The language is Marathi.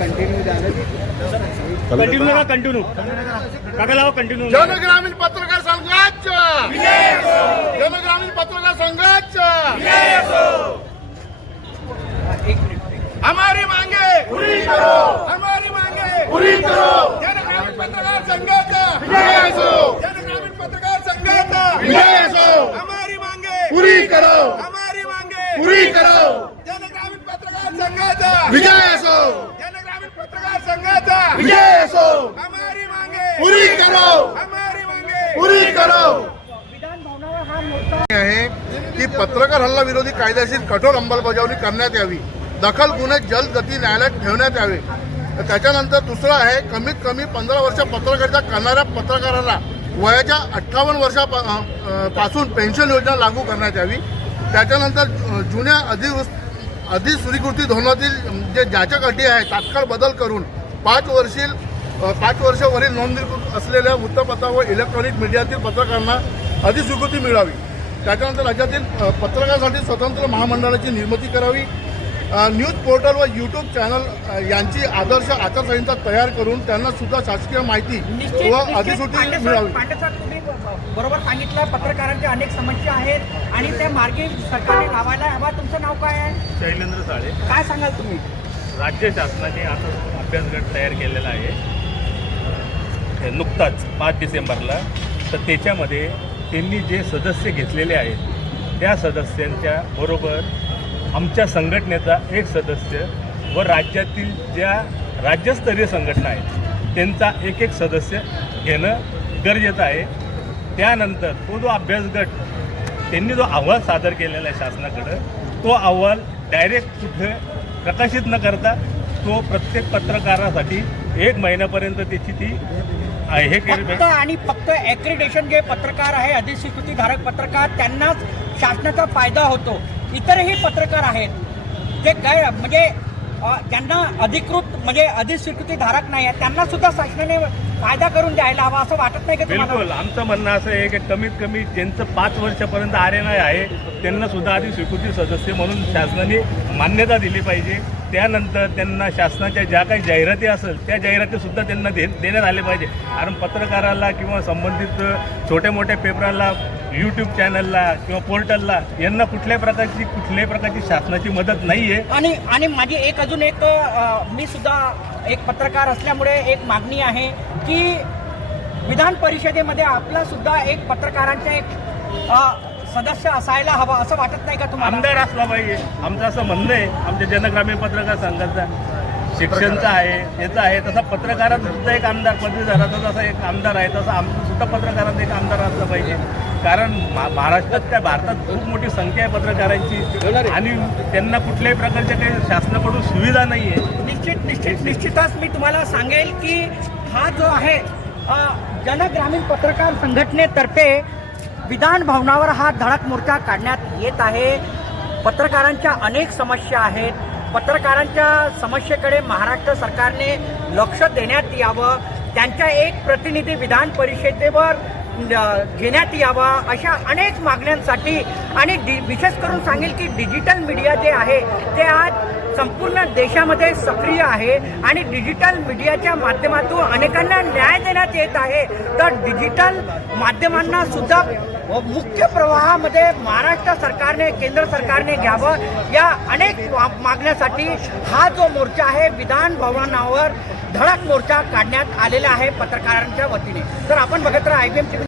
कंटिन्यू कंटिन्यू करा कंटिन्यू काका लावा कंटिन्यू जनग्रामीण पत्रकार संघाचं जनग्रामीण पत्रकार संघाचं हमारी मांगे पूरी करो हमारी मांगे पूरी करो जनग्रामीण पत्रकार संघाचा विजय असो जनग्रामीण पत्रकार संघाचा विजय असो हमारी मांगे पूरी करो हमारी मांगे पूरी करो जनग्रामीण पत्रकार संघाचा विजय असो विजय असो. हमारी मांगे। पूरी करो. हमारी मांगे। पूरी करो. आहे की पत्रकार हल्ला विरोधी कायदेशीर कठोर अंमलबजावणी करण्यात यावी. दखल गुन्हे जलद गती न्यायालयात ठेवण्यात यावे. त्याच्यानंतर दुसरं आहे कमीत कमी पंधरा वर्ष पत्रकारिता करणाऱ्या पत्रकारांना वयाच्या अठ्ठावन्न वर्षा पासून पेन्शन योजना लागू करण्यात यावी. त्याच्यानंतर जुन्या अधि अधिस्वीकृती धोरणातील जे जाचक अटी आहे तात्काळ बदल करून पाच वर्षील पाच वर्षावरील नोंदणीकृत असलेल्या वृत्तपत्र व इलेक्ट्रॉनिक मीडियातील पत्रकारांना अधिस्वीकृती मिळावी. त्याच्यानंतर राज्यातील पत्रकारांसाठी स्वतंत्र महामंडळाची निर्मिती करावी. न्यूज पोर्टल व यूट्यूब चॅनल यांची आदर्श आचारसंहिता तयार करून त्यांना सुद्धा शासकीय माहिती व पांडे मिळावी. बरोबर सांगितलं पत्रकारांच्या अनेक समस्या आहेत आणि त्या मार्गी सरकारने लावायला हवा. तुमचं नाव काय आहे? शैलेंद्र साळे काय सांगाल तुम्ही? राज्य शासनाने आता अभ्यासगट तयार केलेला आहे. नुकताच पाच डिसेंबरला तर त्याच्यामध्ये त्यांनी जे सदस्य घेतलेले आहेत त्या सदस्यांच्या बरोबर आमच्या संघटनेचा एक सदस्य व राज्यातील ज्या राज्यस्तरीय संघटना आहेत त्यांचा एक एक सदस्य घेणं गरजेचं आहे. त्यानंतर तो जो अभ्यासगट त्यांनी जो अहवाल सादर केलेला आहे शासनाकडं तो अहवाल डायरेक्ट कुठे प्रकाशित न करता तो प्रत्येक पत्रकारासाठी एक महिन्यापर्यंत त्याची ती हे केली फक्त आणि फक्त ॲक्रिडेशन जे पत्रकार आहे अधिस्वीकृती धारक पत्रकार त्यांनाच शासनाचा फायदा होतो. इतरही पत्रकार आहेत जे काय म्हणजे अ, ज्यांना अधिकृत म्हणजे अधिस्वीकृती धारक नाही आहे त्यांना सुद्धा शासनाने फायदा करून द्यायला हवा असं वाटत नाही का बिलकुल. आमचं म्हणणं असं आहे की कमीत कमी ज्यांचं पाच वर्षापर्यंत आर एन आय आहे त्यांना सुद्धा आधी स्वीकृती सदस्य म्हणून शासनाने मान्यता दिली पाहिजे. त्यानंतर त्यांना शासनाच्या ज्या काही जाहिराती असेल त्या जाहिरातीसुद्धा त्यांना दे देण्यात आले पाहिजे. कारण पत्रकाराला किंवा संबंधित छोट्या मोठ्या पेपराला यूट्यूब चॅनलला किंवा पोर्टलला यांना कुठल्याही प्रकारची कुठल्याही प्रकारची शासनाची मदत नाही आहे आणि आणि माझी एक अजून एक मी सुद्धा एक पत्रकार असल्यामुळे एक मागणी आहे की विधान परिषदेमध्ये आपला सुद्धा एक पत्रकारांच्या एक सदस्य असायला हवा असं वाटत नाही का तुम्हाला? आमदार असला पाहिजे. आमचं असं म्हणणं आहे. आमच्या जनग्रामीण पत्रकार संघाचा शिक्षणचा आहे याचा आहे. तसा पत्रकाराचा सुद्धा एक आमदार पदवीधराचा जसा एक आमदार आहे. तसा आमचं सुद्धा पत्रकाराचा एक आमदार असला पाहिजे. कारण महाराष्ट्रात त्या भारतात खूप मोठी संख्या आहे पत्रकारांची. आणि त्यांना कुठल्याही प्रकारच्या काही शासनाकडून सुविधा नाही आहे निश्चित निश्चित निश्चितच मी तुम्हाला सांगेल की हा जो आहे जनग्रामीण पत्रकार संघटनेतर्फे विधान भवनावर हा धडक मोर्चा काढण्यात येत आहे. पत्रकारांच्या अनेक समस्या आहेत. पत्रकारांच्या समस्येकडे महाराष्ट्र सरकारने लक्ष देण्यात यावं. त्यांच्या एक प्रतिनिधी विधान परिषदेवर घेण्यात यावा अशा अनेक मागण्यांसाठी आणि डि विशेष करून सांगेल की डिजिटल मीडिया जे आहे ते आज संपूर्ण देशामध्ये सक्रिय आहे आणि डिजिटल मीडियाच्या माध्यमातून अनेकांना न्याय देण्यात येत आहे. तर डिजिटल माध्यमांना सुद्धा मुख्य प्रवाहामध्ये महाराष्ट्र सरकारने केंद्र सरकारने घ्यावं. या अनेक मा- मागण्यासाठी हा जो मोर्चा आहे विधान भवनावर धडक मोर्चा काढण्यात आलेला आहे पत्रकारांच्या वतीने. तर आपण बघत राहा आय बी एम